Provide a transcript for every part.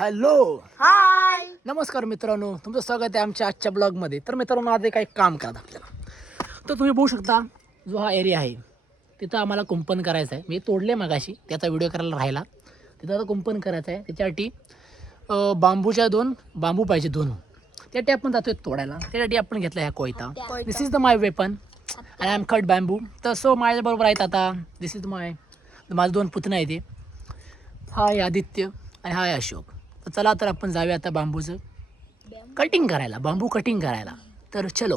Hello hi. नमस्कार मित्रांनो, तुमचं स्वागत आहे आमच्या आजच्या ब्लॉगमध्ये. तर मित्रांनो, आज एक काही काम करा आपल्याला. तर तुम्ही बघू शकता, जो हा एरिया आहे तिथं आम्हाला कुंपण करायचं आहे. मी तोडले मगाशी, त्याचा व्हिडिओ करायला राहिला. तिथं आता कुंपण करायचं आहे. त्याच्यासाठी बांबूच्या बांबू पाहिजे दोन. त्यासाठी आपण जातोय तोडायला. त्यासाठी आपण घेतला ह्या कोयता. This is the my weapon. I am cut bamboo. तर सो माझ्याबरोबर आहेत आता. दिस इज माझे दोन पुतणे आहेत. ते हा आहे आदित्य आणि हा आहे अशोक. तर चला, तर आपण जाऊया आता बांबूचं कटिंग करायला, बांबू कटिंग करायला. तर चल.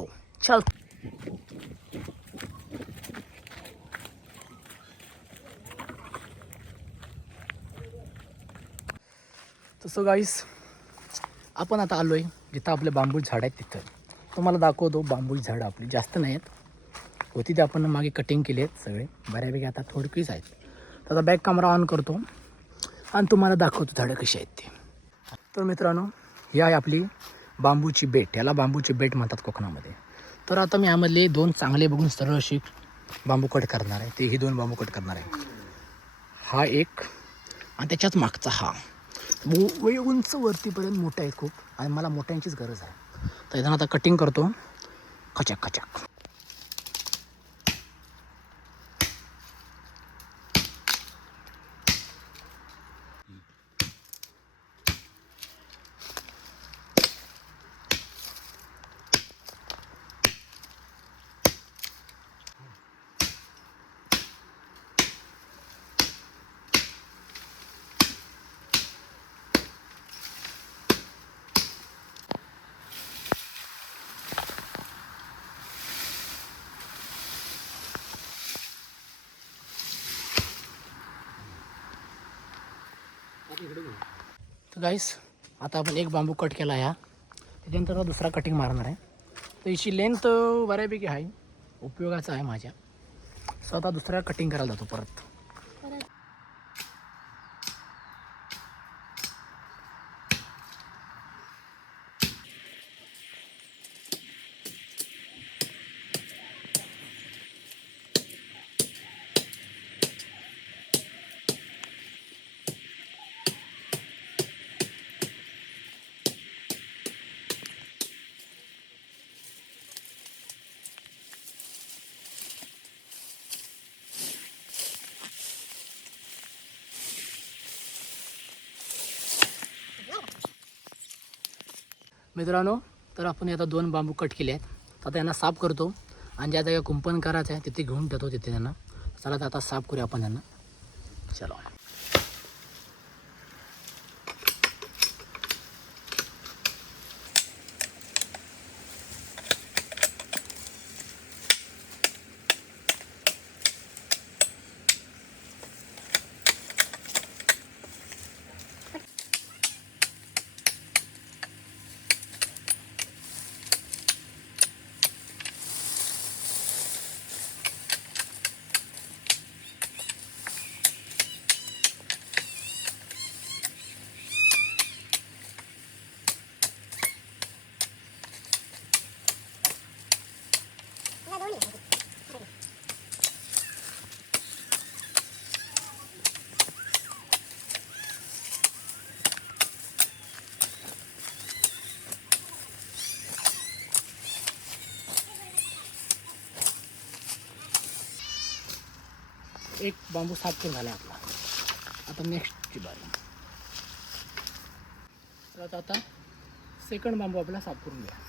तसं गाईस, आपण आता आलो आहे जिथं आपले बांबू झाड आहेत. तिथं तुम्हाला दाखवतो. बांबू झाडं आपली जास्त नाही आहेत, होती ते आपण मागे कटिंग केली आहेत सगळे, बऱ्यापैकी आता थोडकीच आहेत. तर आता बॅक कॅमेरा ऑन करतो आणि तुम्हाला दाखवतो झाडं कशी आहेत ते. तर मित्रांनो, ही आहे आपली बांबूची बेट. याला बांबूची बेट म्हणतात कोकणामध्ये. तर आता मी यामधले दोन चांगले बघून सरळ अशी बांबू कट करणार आहे. ते ही दोन बांबू कट करणार आहे. हा एक आणि त्याच्याच मागचा हा उंच वरतीपर्यंत मोठा आहे खूप, आणि मला मोठ्यांचीच गरज आहे. तर इथं आता कटिंग करतो खचाक खचाक. तर गाईस, आता आपण एक बांबू कट केला आहे. त्याच्यानंतर दुसरा कटिंग मारणार आहे. तर हिची लेंथ बऱ्यापैकी आहे, उपयोगाचा आहे माझ्या. सो आता दुसरा कटिंग करायला जातो परत. मित्रांनो, तर आपण आता दोन बांबू कट केले आहेत. आता यांना साफ करतो आणि ज्या जागा कुंपण करायचं आहे तिथे घेऊन ठेवतो. तिथे त्यांना चला, तर आता साफ करूया आपण त्यांना. चलो. एक बांबू साफ करून झाला आपला. आता नेक्स्टची बारी. तर आता सेकंड बांबू आपला साफ करून घ्या.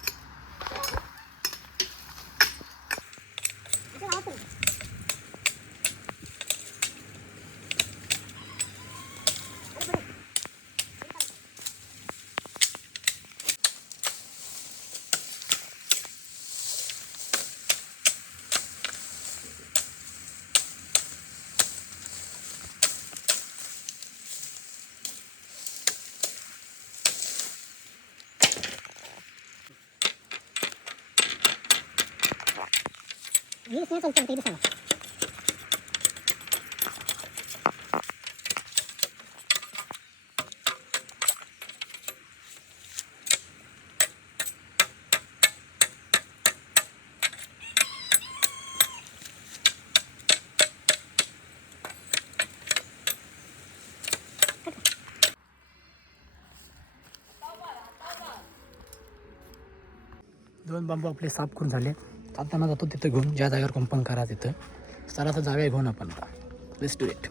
2 बांबू आपले साफ करून झाले. आता जातो तिथं घेऊन ज्या जागेवर कुंपण करा तिथं. चला तर जागा घेऊन आपण आता. Let's do it.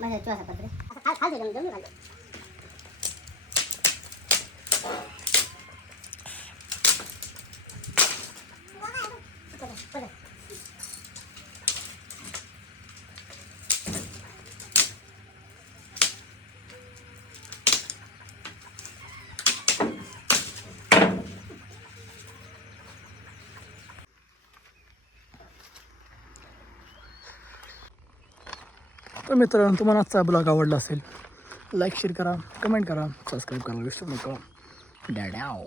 माझ्या चोसा पत्र असं खाल दिलं जमून घाल. तर मित्रांनो, तुम्हाला आजचा ब्लॉग आवडला असेल, लाईक शेअर करा, कमेंट करा, सबस्क्राईब करायला विसरू नका. डॅड्याव.